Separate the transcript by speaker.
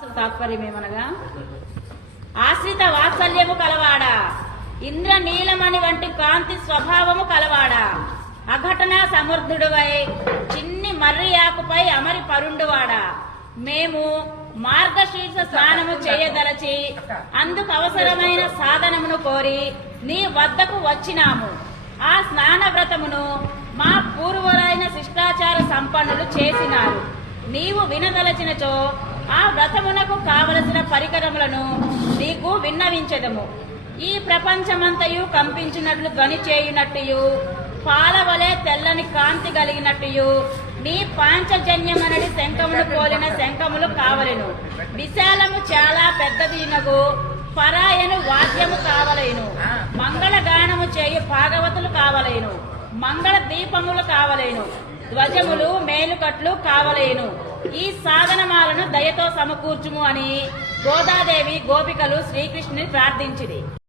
Speaker 1: తాత్పర్యమేమనగా? ఆశ్రిత వాత్సల్యము కలవాడా? ఇంద్ర నీలమణి వంటి కాంతి స్వభావము కలవాడా? అఘటన సమర్థుడువై చిన్ని మర్రి ఆకుపై అమరి పరుండువాడా? మేము మార్గశీర్ష స్నానము చేయదలచి అందుకు అవసరమైన సాధనమును కోరి నీ వద్దకు వచ్చినాము. ఆ స్నాన వ్రతమును మా పూర్వులైన శిష్టాచార సంపన్నులు చేసినారు. నీవు వినదలచినచో ఆ వ్రతమునకు కావలసిన పరికరములను నీకు విన్నవించదము. ఈ ప్రపంచమంతయు కంపించినట్లు ధ్వని చేయునట్టుయు పాలవలే తెల్లని కాంతి కలిగినట్టుయు నీ పాంచజన్యమనడి శంఖములు పోలిన శంఖములు కావలెను. విశాలము చాలా పెద్దదినగు పరాయను వాద్యము కావలేను. మంగళగానము చేయు భాగవతులు కావలేను. మంగళ దీపములు కావలేను. ధ్వజములు మేలుకట్లు కావలేను. ఈ సాధన దయతో సమకూర్చుము అని గోదాదేవి గోపికలు శ్రీకృష్ణుని ప్రార్థించింది